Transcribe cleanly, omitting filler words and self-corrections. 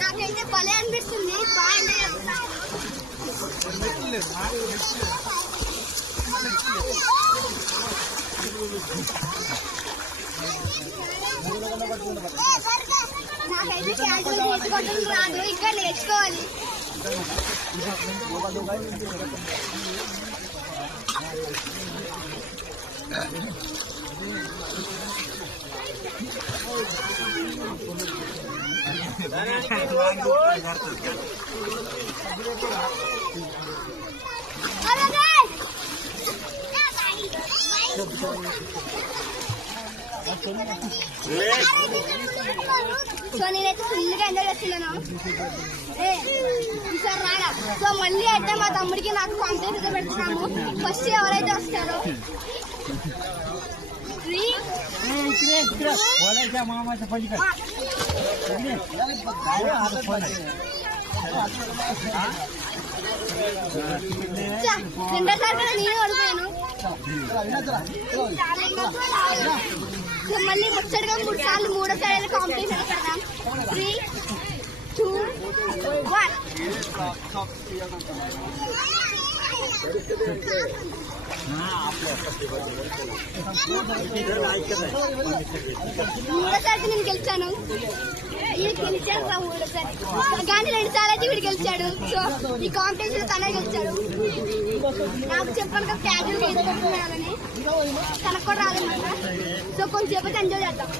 నాకైతే భలే అనిపిస్తుంది. నాకైతే క్యాజువల్ నేర్చుకోవడం రాదు, ఇంకా నేర్చుకోవాలి. సో నేనైతే ఫుల్గా ఎంజాయ్ చేస్తున్నాను. ఈసారి రాడా. సో మళ్ళీ అయితే మా తమ్ముడికి నాకు కాంపిటీషన్ పెడుతున్నాము. ఫస్ట్ ఎవరైతే వస్తారో రెండోసారి కూడా నేనే ఓడిపోయాను. మళ్ళీ ముచ్చటగా 3 సార్లు మూడోసారి కాంపిటీషన్ పెడదాం. 3, 2, 1. మూడోసారి నేను గెలిచాను. ఈయన గెలిచాడు రా మూడోసారి, కానీ 2 సార్లు అయితే వీడు గెలిచాడు. సో ఈ కాంపిటీషన్ తనే గెలిచాడు. నాకు చెప్పాను కదా క్యాజువల్గా ఏదో పెట్టుకున్నానని, తనకు కూడా రాదన్నమాట. సో కొంచెం ఎంజాయ్ చేద్దాం.